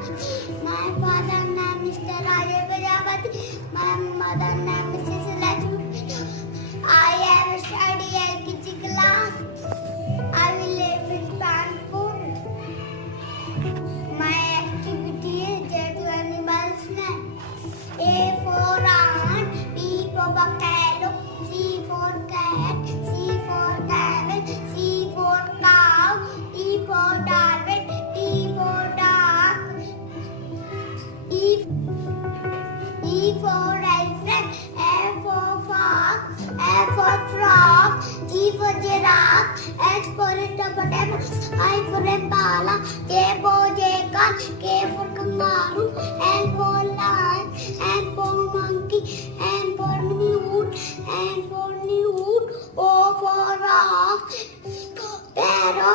My father name is Mr. Rajesh Prajapati. My mother name is Mrs. Lakshmi. I have studied LKG class. I will live in Kanpur. My activity is due to animals name. A for ant, B for buffalo, C for cat, C for camel, C for cow, D for Darwin, D for dog, E for elephant, F for fox, F for frog, G for giraffe, H for hippopotamus, I for impala, J for jackal, K for kangaroo, L for lion, N for monkey, N for newt, O for ox, parrot.